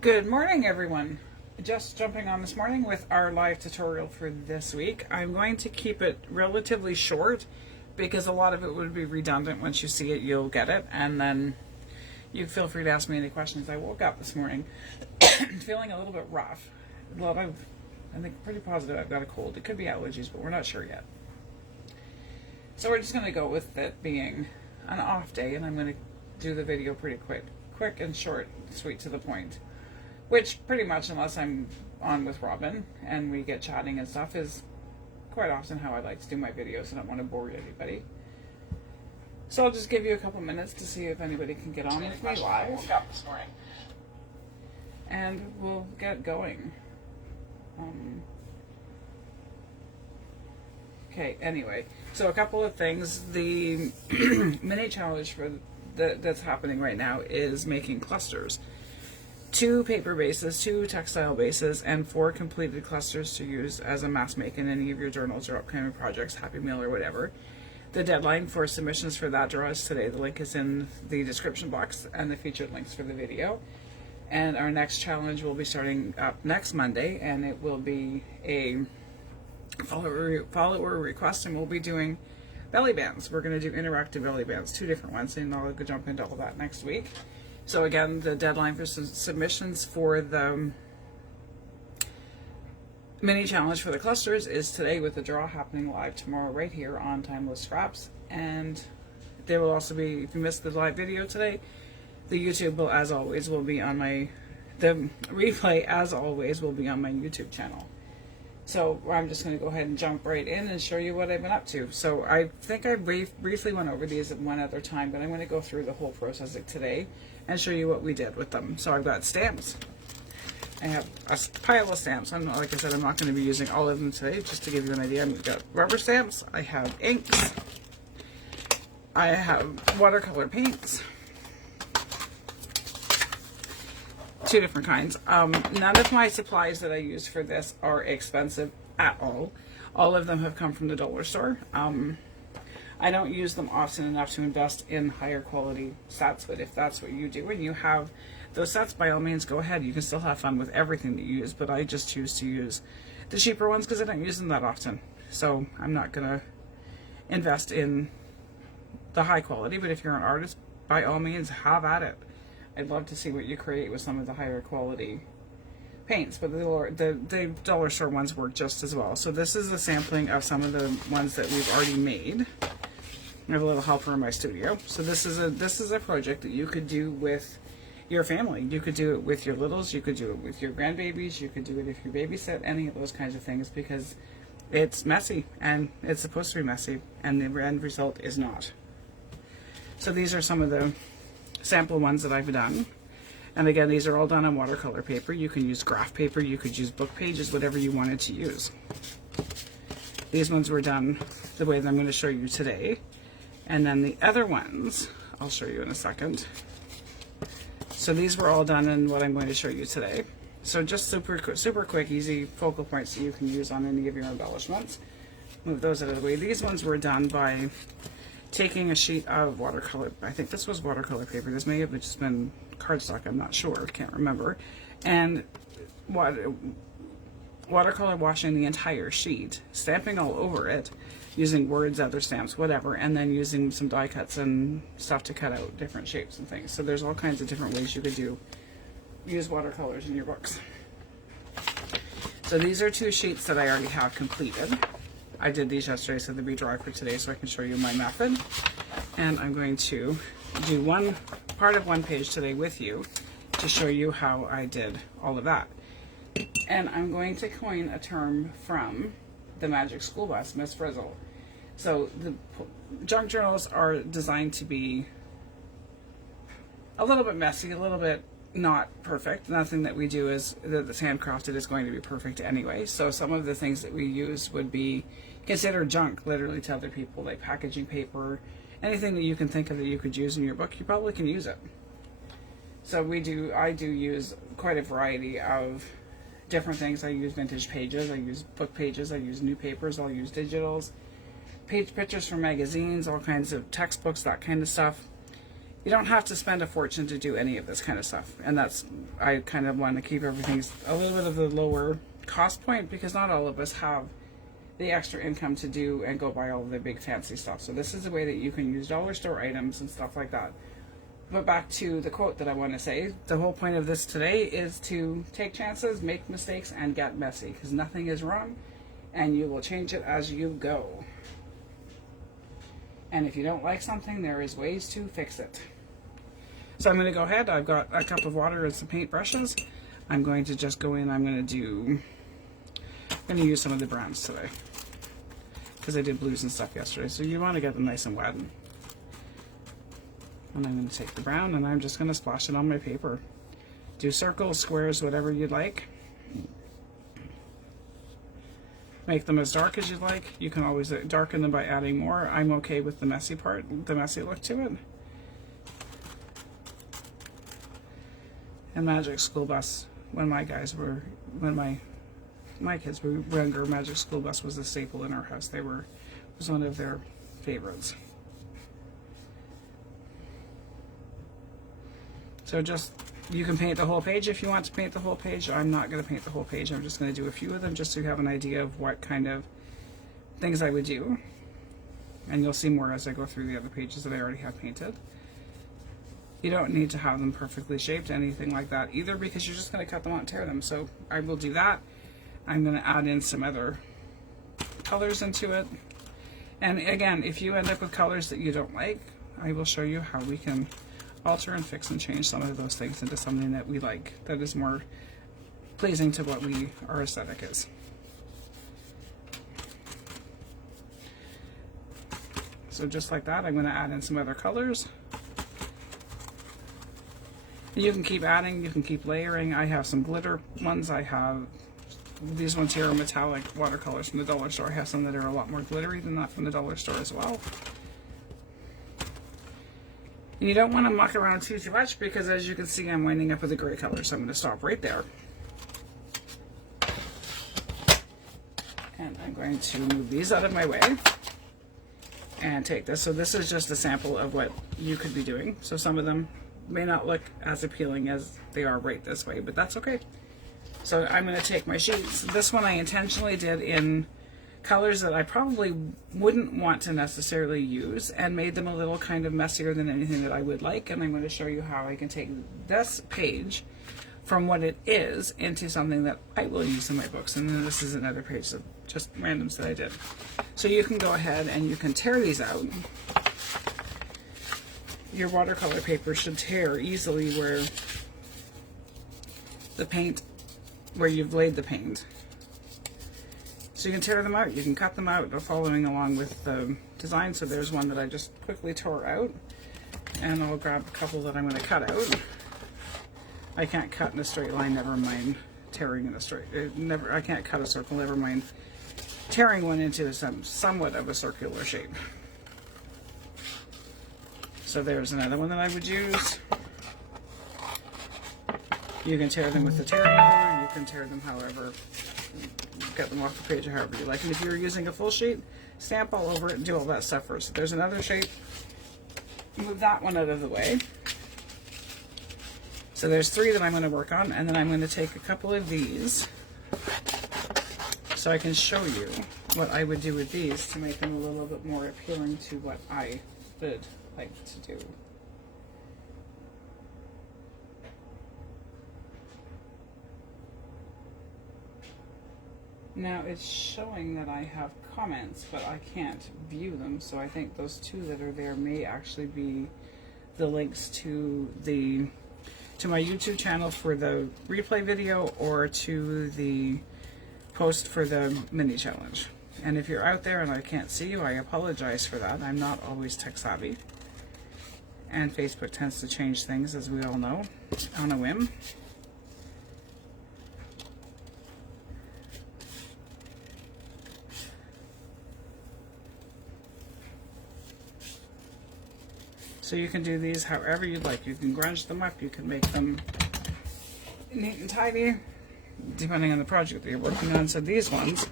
Good morning, everyone. Just jumping on this morning with our live tutorial for this week. I'm going to keep it relatively short because a lot of it would be redundant. Once you see it, you'll get it, and then you feel free to ask me any questions. I woke up this morning feeling a little bit rough. I think pretty positive I've got a cold. It could be allergies, but we're not sure yet. So we're just going to go with it being an off day, and I'm going to do the video pretty quick and short, sweet to the point. Which pretty much, unless I'm on with Robin and we get chatting and stuff, is quite often how I like to do my videos. I don't want to bore anybody. So I'll just give you a couple minutes to see if anybody can get on with me live. And we'll get going. Okay, anyway. So a couple of things. The mini challenge that's happening right now is making clusters. 2 paper bases, 2 textile bases, and 4 completed clusters to use as a mass make in any of your journals or upcoming projects, Happy Meal or whatever. The deadline for submissions for that draw is today. The link is in the description box and the featured links for the video. And our next challenge will be starting up next Monday, and it will be a follower request, and we'll be doing belly bands. We're going to do interactive belly bands, 2 different ones, and I'll go jump into all that next week. So again, the deadline for submissions for the mini challenge for the clusters is today, with the draw happening live tomorrow right here on Timeless Scraps. And there will also be, if you missed the live video today, the YouTube will, as always, will be on the replay, as always, will be on my YouTube channel. So I'm just going to go ahead and jump right in and show you what I've been up to. So I think I briefly went over these at one other time, but I'm going to go through the whole process today and show you what we did with them. So I've got stamps. I have a pile of stamps. Like I said, I'm not going to be using all of them today, just to give you an idea. I've got rubber stamps. I have inks. I have watercolor paints. 2 different kinds. None of my supplies that I use for this are expensive at all. All of them have come from the dollar store. I don't use them often enough to invest in higher quality sets, but if that's what you do and you have those sets, by all means go ahead. You can still have fun with everything that you use, but I just choose to use the cheaper ones because I don't use them that often. So I'm not going to invest in the high quality, but if you're an artist, by all means have at it. I'd love to see what you create with some of the higher quality paints, but the dollar store ones work just as well. So this is a sampling of some of the ones that we've already made. I have a little helper in my studio. So this is a project that you could do with your family. You could do it with your littles, you could do it with your grandbabies, you could do it if you babysit, any of those kinds of things, because it's messy, and it's supposed to be messy, and the end result is not. So these are some of the sample ones that I've done. And again, these are all done on watercolor paper. You can use graph paper, you could use book pages, whatever you wanted to use. These ones were done the way that I'm going to show you today. And then the other ones, I'll show you in a second. So these were all done in what I'm going to show you today. So just super quick, easy focal points that you can use on any of your embellishments. Move those out of the way. These ones were done by taking a sheet of watercolor, I think this was watercolor paper, this may have just been cardstock, I'm not sure, can't remember, and watercolor washing the entire sheet, stamping all over it, using words, other stamps, whatever, and then using some die cuts and stuff to cut out different shapes and things. So there's all kinds of different ways you could use watercolors in your books. So these are 2 sheets that I already have completed. I did these yesterday, so they'll be dry for today, so I can show you my method. And I'm going to do part of one page today with you to show you how I did all of that. And I'm going to coin a term from the Magic School Bus, Miss Frizzle. So the junk journals are designed to be a little bit messy, a little bit not perfect. Nothing that we do that's handcrafted is going to be perfect anyway. So some of the things that we use would be considered junk, literally, to other people, like packaging paper, anything that you can think of that you could use in your book, you probably can use it. So I do use quite a variety of different things. I use vintage pages, I use book pages, I use new papers, I'll use digitals, pictures from magazines, all kinds of textbooks, that kind of stuff. You don't have to spend a fortune to do any of this kind of stuff. And that's, I kind of want to keep everything a little bit of the lower cost point, because not all of us have the extra income to do and go buy all the big fancy stuff. So this is a way that you can use dollar store items and stuff like that. But back to the quote that I want to say, the whole point of this today is to take chances, make mistakes, and get messy, because nothing is wrong, and you will change it as you go. And if you don't like something, there is ways to fix it. So I'm going to go ahead. I've got a cup of water and some paint brushes. I'm going to just go in. I'm going to use some of the browns today, because I did blues and stuff yesterday. So you want to get them nice and wet. And I'm going to take the brown and I'm just going to splash it on my paper. Do circles, squares, whatever you'd like. Make them as dark as you'd like. You can always darken them by adding more. I'm okay with the messy part, the messy look to it. And Magic School Bus, when my kids were younger, Magic School Bus was a staple in our house. It was one of their favorites. So just, you can paint the whole page if you want to paint the whole page. I'm not going to paint the whole page. I'm just going to do a few of them just so you have an idea of what kind of things I would do. And you'll see more as I go through the other pages that I already have painted. You don't need to have them perfectly shaped, anything like that either, because you're just going to cut them out and tear them. So I will do that. I'm going to add in some other colors into it. And again, if you end up with colors that you don't like, I will show you how we can alter and fix and change some of those things into something that we like, that is more pleasing to what our aesthetic is. So just like that, I'm going to add in some other colors. You can keep adding, you can keep layering. I have some glitter ones. I have these ones here are metallic watercolors from the dollar store. I have some that are a lot more glittery than that from the dollar store as well. And you don't want to muck around too much, because as you can see, I'm winding up with a gray color, so I'm going to stop right there. And I'm going to move these out of my way and take this. So this is just a sample of what you could be doing. So some of them may not look as appealing as they are right this way, but that's okay. So I'm going to take my sheets. This one I intentionally did in colors that I probably wouldn't want to necessarily use, and made them a little kind of messier than anything that I would like. And I'm going to show you how I can take this page from what it is into something that I will use in my books. And then this is another page of just randoms that I did. So you can go ahead and you can tear these out. Your watercolor paper should tear easily where the paint, where you've laid the paint. So you can tear them out, you can cut them out following along with the design. So there's one that I just quickly tore out, and I'll grab a couple that I'm going to cut out. I can't cut in a straight line, never mind tearing in a straight, I can't cut a circle, never mind tearing one into somewhat of a circular shape. So there's another one that I would use. You can tear them with the tearing ruler, you can tear them however, get them off the page however you like. And if you're using a full sheet, stamp all over it and do all that stuff first. There's another shape. Move that one out of the way. So there's 3 that I'm going to work on, and then I'm going to take a couple of these so I can show you what I would do with these to make them a little bit more appealing to what I would like to do. Now it's showing that I have comments, but I can't view them, so I think those 2 that are there may actually be the links to my YouTube channel for the replay video, or to the post for the mini challenge. And if you're out there and I can't see you, I apologize for that. I'm not always tech savvy, and Facebook tends to change things, as we all know, on a whim. So you can do these however you'd like. You can grunge them up, you can make them neat and tidy, depending on the project that you're working on. So these ones,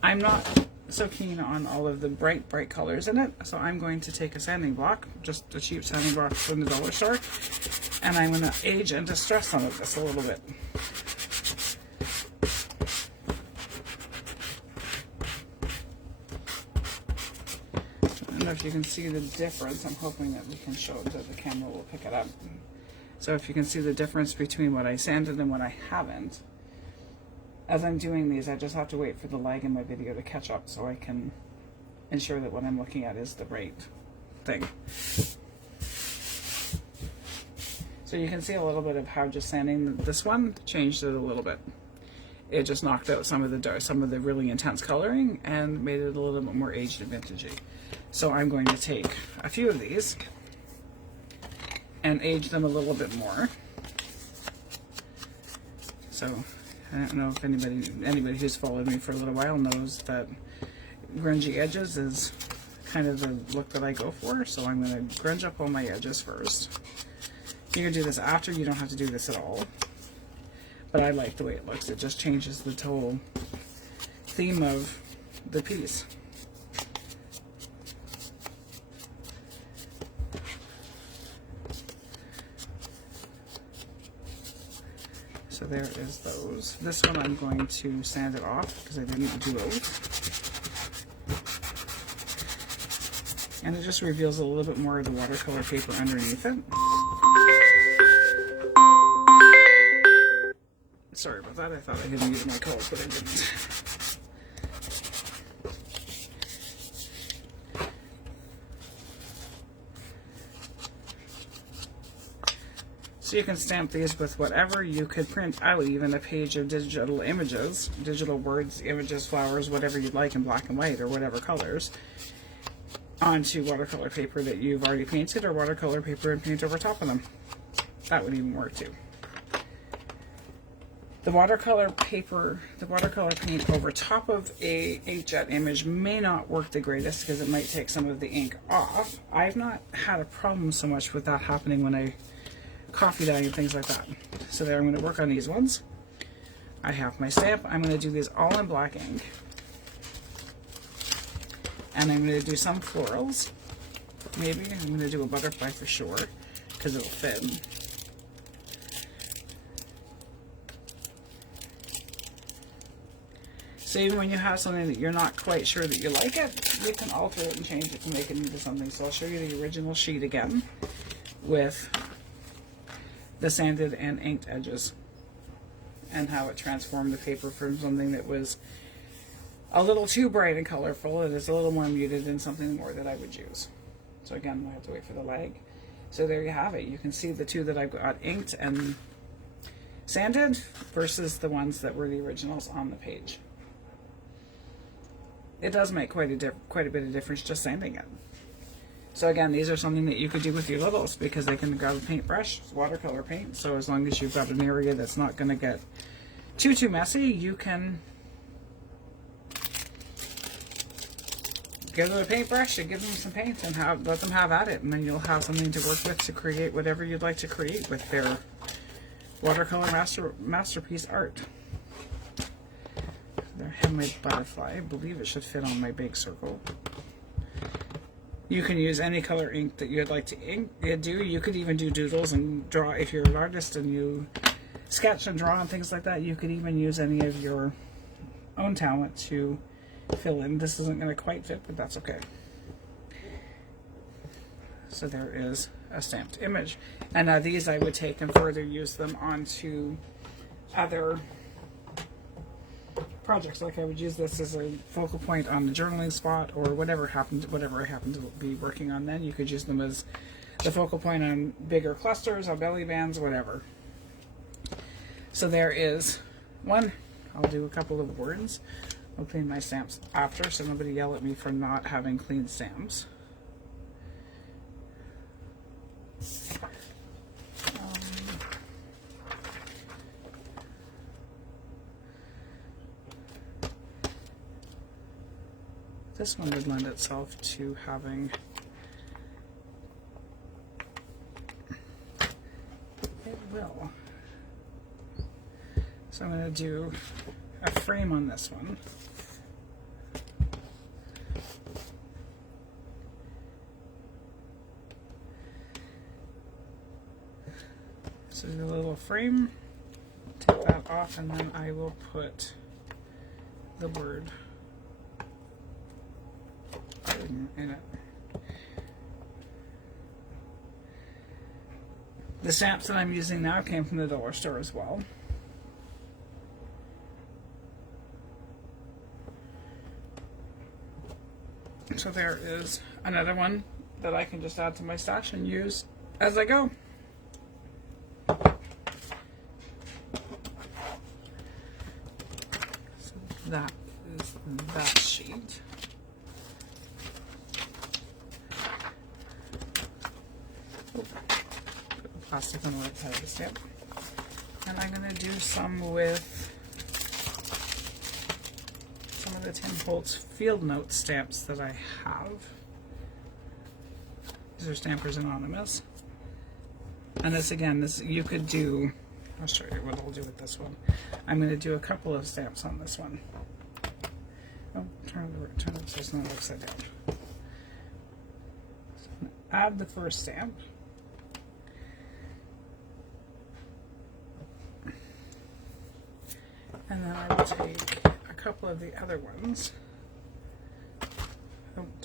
I'm not so keen on all of the bright colors in it. So I'm going to take a sanding block, just a cheap sanding block from the dollar store, and I'm going to age and distress some of this a little bit. I don't know if you can see the difference. I'm hoping that we can show it, that the camera will pick it up. So if you can see the difference between what I sanded and what I haven't. As I'm doing these, I just have to wait for the lag in my video to catch up so I can ensure that what I'm looking at is the right thing. So you can see a little bit of how just sanding this one changed it a little bit. It just knocked out some of the really intense coloring and made it a little bit more aged and vintagey. So I'm going to take a few of these and age them a little bit more. So I don't know if anybody who's followed me for a little while knows that grungy edges is kind of the look that I go for. So I'm going to grunge up all my edges first. You can do this after, you don't have to do this at all. But I like the way it looks. It just changes the whole theme of the piece. So there is those. This one I'm going to sand it off because I didn't do those. And it just reveals a little bit more of the watercolor paper underneath it. Sorry about that, I thought I didn't use my colors, but I didn't. So you can stamp these with whatever. You could print out even a page of digital images, digital words, images, flowers, whatever you'd like in black and white or whatever colors, onto watercolor paper that you've already painted, or watercolor paper and paint over top of them. That would even work too. The watercolor paper, the watercolor paint over top of a inkjet image may not work the greatest because it might take some of the ink off. I've not had a problem so much with that happening when I coffee dye and things like that. So there, I'm going to work on these ones. I have my stamp. I'm going to do these all in black ink. And I'm going to do some florals. Maybe I'm going to do a butterfly for sure because it'll fit. So even when you have something that you're not quite sure that you like it, you can alter it and change it to make it into something. So I'll show you the original sheet again with the sanded and inked edges and how it transformed the paper from something that was a little too bright and colorful and is a little more muted in something more that I would use. So again, I have to wait for the lag. So there you have it. You can see the two that I've got inked and sanded versus the ones that were the originals on the page. It does make quite a bit of difference just sanding it. So again, these are something that you could do with your littles because they can grab a paintbrush, it's watercolor paint, so as long as you've got an area that's not going to get too messy, you can give them a paintbrush and give them some paint and let them have at it, and then you'll have something to work with to create whatever you'd like to create with their watercolor masterpiece art. There, I have my butterfly. I believe it should fit on my big circle. You can use any color ink that you'd like to do. You could even do doodles and draw. If you're an artist and you sketch and draw and things like that, you could even use any of your own talent to fill in. This isn't going to quite fit, but that's okay. So there is a stamped image. And now these I would take and further use them onto other projects. Like I would use this as a focal point on the journaling spot or whatever I happen to be working on then. You could use them as the focal point on bigger clusters, on belly bands, whatever. So there is one. I'll do a couple of words. I'll clean my stamps after, so nobody yell at me for not having clean stamps. This one would lend itself to having it will. So I'm going to do a frame on this one. is a little frame. Take that off, and then I will put the word in it. The stamps that I'm using now came from the dollar store as well. So there is another one that I can just add to my stash and use as I go. So that is that sheet. Oh, put the plastic on the right side of the stamp. And I'm going to do some with some of the Tim Holtz Field Note stamps that I have. These are Stampers Anonymous. And this, again, this you could do, I'll show you what I'll do with this one. I'm going to do a couple of stamps on this one. Oh, turn it so it's not upside down. So I'm going to add the first stamp. And then I will take a couple of the other ones.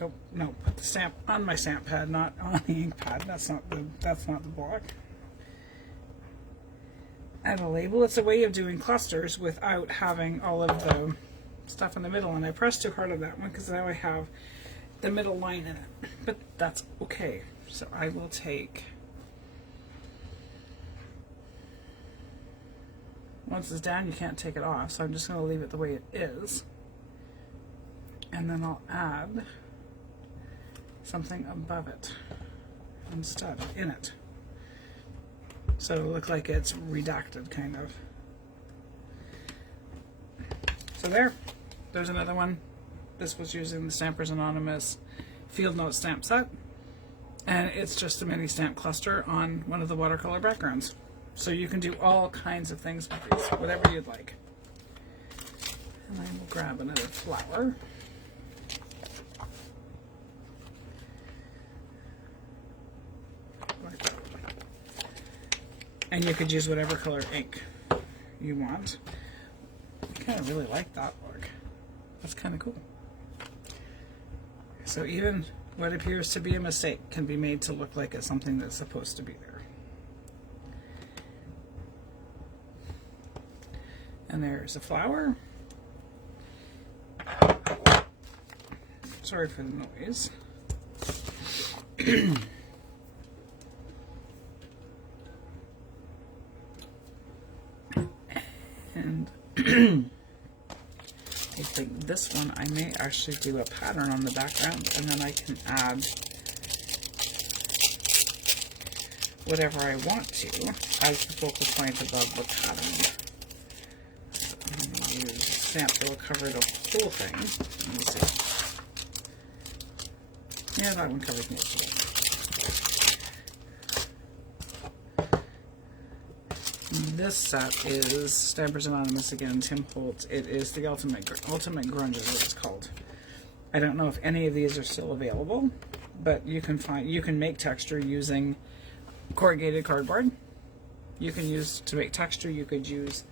Oh, no, put the stamp on my stamp pad, not on the ink pad. That's not the block. Add a label. It's a way of doing clusters without having all of the stuff in the middle. And I pressed too hard on that one because now I have the middle line in it. But that's okay. So I will take, once it's down, you can't take it off. So I'm just going to leave it the way it is. And then I'll add something above it instead, in it. So it'll look like it's redacted, kind of. So there's another one. This was using the Stampers Anonymous Field Note stamp set. And it's just a mini stamp cluster on one of the watercolor backgrounds. So you can do all kinds of things with these, whatever you'd like. And I will grab another flower. And you could use whatever color ink you want. I kind of really like that look. That's kind of cool. So even what appears to be a mistake can be made to look like it's something that's supposed to be there. And there's a flower. Sorry for the noise. And I think this one I may actually do a pattern on the background, and then I can add whatever I want to as the focal point above the pattern. So I'm going to use a stamp that will cover the whole thing. Let me see. Yeah, that one covers most of it. This set is Stampers Anonymous again, Tim Holtz. It is the Ultimate Grunge is what it's called. I don't know if any of these are still available, but you can make texture using corrugated cardboard. You can use, to make texture, you could use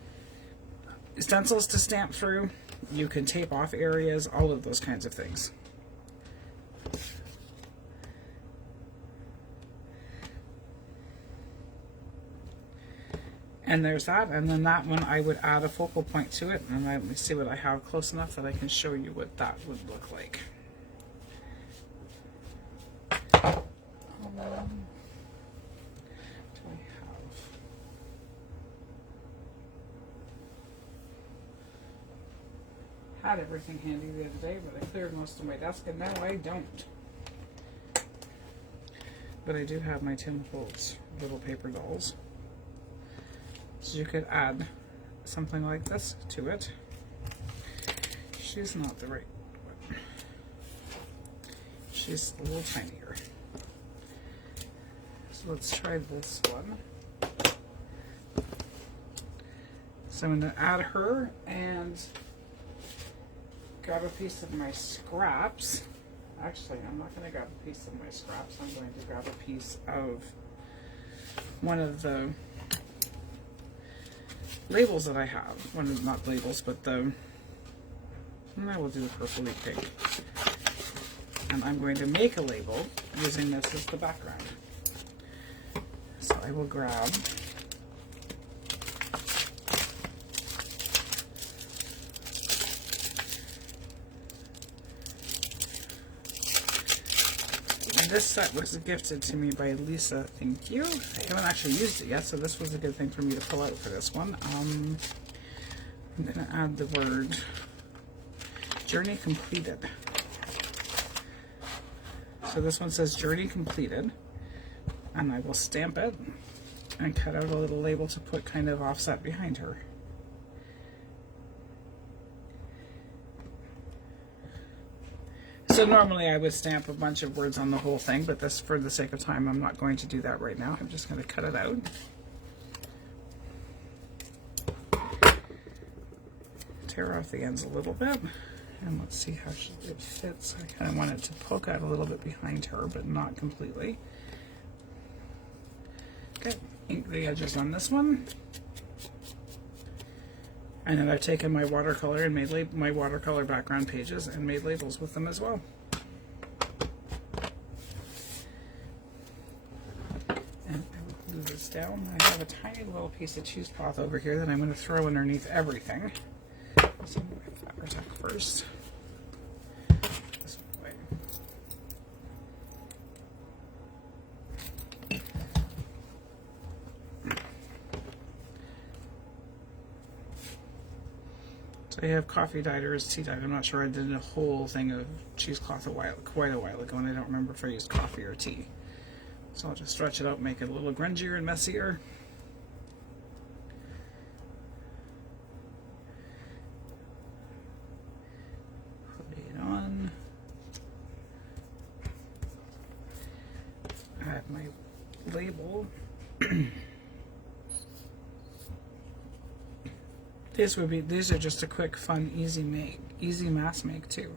stencils to stamp through. You can tape off areas, all of those kinds of things. And there's that, and then that one I would add a focal point to it, and let me see what I have close enough that I can show you what that would look like. Do I had everything handy the other day, but I cleared most of my desk, and now I don't. But I do have my Tim Holtz little paper dolls. So you could add something like this to it. She's not the right one. She's a little tinier. So let's try this one. So I'm going to add her and grab a piece of my scraps. Actually, I'm not going to grab a piece of my scraps. I'm going to grab a piece of one of the labels that I have. One of not labels, but the, and I will do the purpley pink. And I'm going to make a label using this as the background. So I will grab this set was gifted to me by Lisa. Thank you. I haven't actually used it yet, so this was a good thing for me to pull out for this one. I'm going to add the word journey completed. So this one says journey completed, and I will stamp it and cut out a little label to put kind of offset behind her. So normally I would stamp a bunch of words on the whole thing, but this, for the sake of time, I'm not going to do that right now. I'm just going to cut it out. Tear off the ends a little bit, and let's see how it fits. I kind of want it to poke out a little bit behind her, but not completely. Okay, ink the edges on this one. And then I've taken my watercolor and made my watercolor background pages and made labels with them as well. And I will glue this down. I have a tiny little piece of cheesecloth over here that I'm going to throw underneath everything. So I'm going to flapper tuck first. This way. So I have coffee dyed or tea dyed. I'm not sure. I did a whole thing of cheesecloth quite a while ago, and I don't remember if I used coffee or tea. So I'll just stretch it out, make it a little grungier and messier. Put it on. Add my label. These are just a quick, fun, easy mass make too.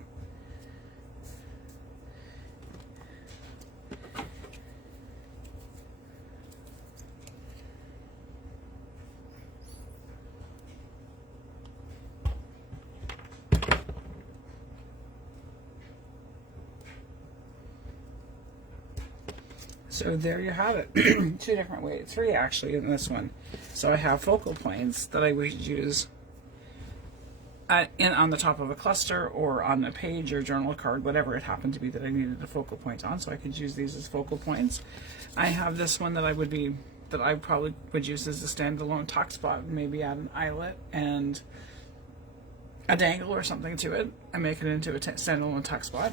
So there you have it. Two different ways, three actually in this one. So I have focal points that I would use on the top of a cluster or on a page or journal card, whatever it happened to be that I needed a focal point on. So I could use these as focal points. I have this one that I probably would use as a standalone tuck spot, maybe add an eyelet and a dangle or something to it and make it into a standalone tuck spot.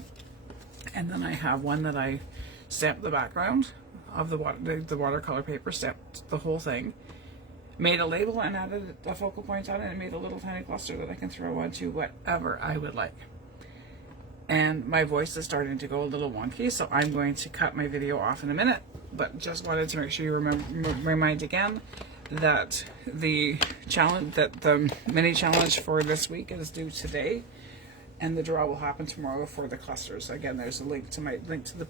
And then I have one that I stamped the background of the watercolor paper, stamped the whole thing, made a label and added a focal point on it, and made a little tiny cluster that I can throw onto whatever I would like. And my voice is starting to go a little wonky, so I'm going to cut my video off in a minute, but just wanted to make sure you remind again that the mini challenge for this week is due today, and the draw will happen tomorrow for the clusters. Again, there's a link to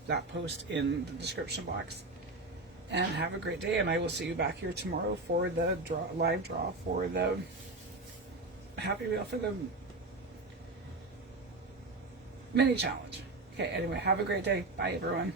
that post in the description box. And have a great day, and I will see you back here tomorrow for the live draw for the Happy Wheel for the mini challenge. Okay, anyway, have a great day. Bye, everyone.